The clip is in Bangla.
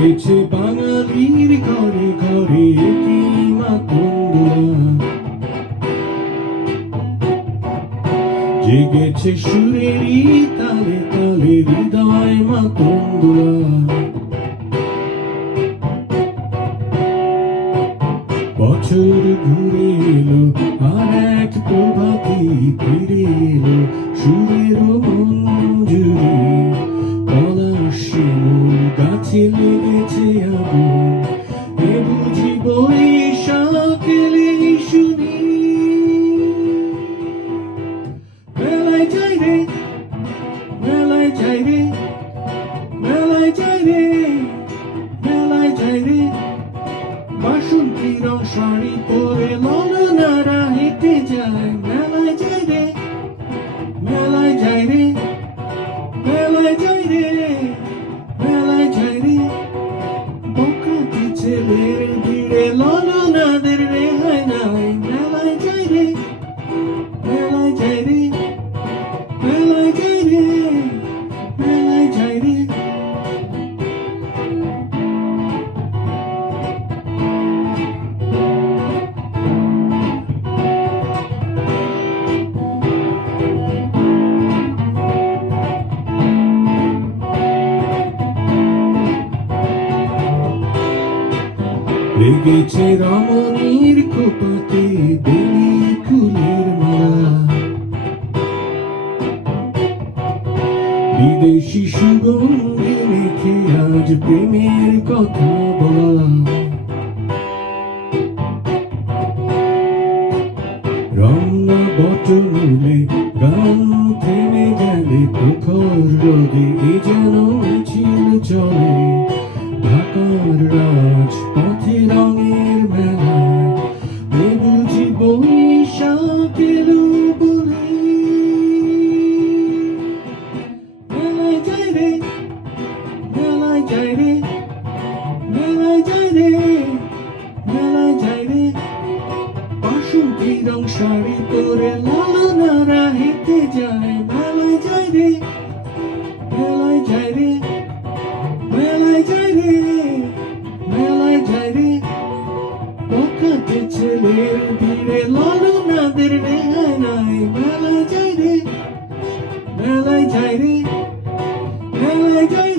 জেগেছে বাঙালির ঘরে ঘরে কি মাতঙ্গিয়া, জেগেছে সুরেরই তালে তালে হৃদয় মাতঙ্গিয়া। বছর ঘুরে এলো আর এক প্রভাতী ফিরে এলো সুরের মঞ্জুরি, পলাশ শিমুল গাছে লেগেছে আগুন, এ বুঝি বৈশাখ এলেই শুনি। মেলায় যাই রে, মেলায় যাই রে, মেলায় যাই রে, মেলায় যাই রে, বাসন্তী রং শাড়ি পরে ললনারা হেঁটে যায়। মেলায় যাই রে, মেলায় যাই রে, মেলায় যাই রে, মেলায় যাই রে, বকাটি ছেলের ভিড়ে ললনাদের রেহাই নাই। মেলায় যাই রে, মেলায় যাই রে, মেলায় যাই রে, মেলায় যাই রে। লেগেছে রমণীর খোপাতে বেলি ফুলের মালা, বিদেশি সুগন্ধি মেখে আজ প্রেমের কথা বলা। রমনা বটমূলে গান থেমে গেলে প্রখর রোদে এ যেন মিছিল চলে ঢাকার রাজপথে রঙের মেলায়, এ বুঝি বৈশাখ এলো বলে। মেলায় যাই রে, মেলায় যাই রে, মেলায় যাই রে, মেলায় যাই রে, বাসন্তী রং শাড়ি পরে ললনারা হেঁটে যায়। মেলায় যাই রে, মেলায় যাই রে, মেলায় যাই রে, মেলায় যাই রে, বকাটে ছেলের ভিড়ে ললনাদের রেহাই নাই। মেলায় যাই রে, মেলায় যাই রে, মেলায় যাই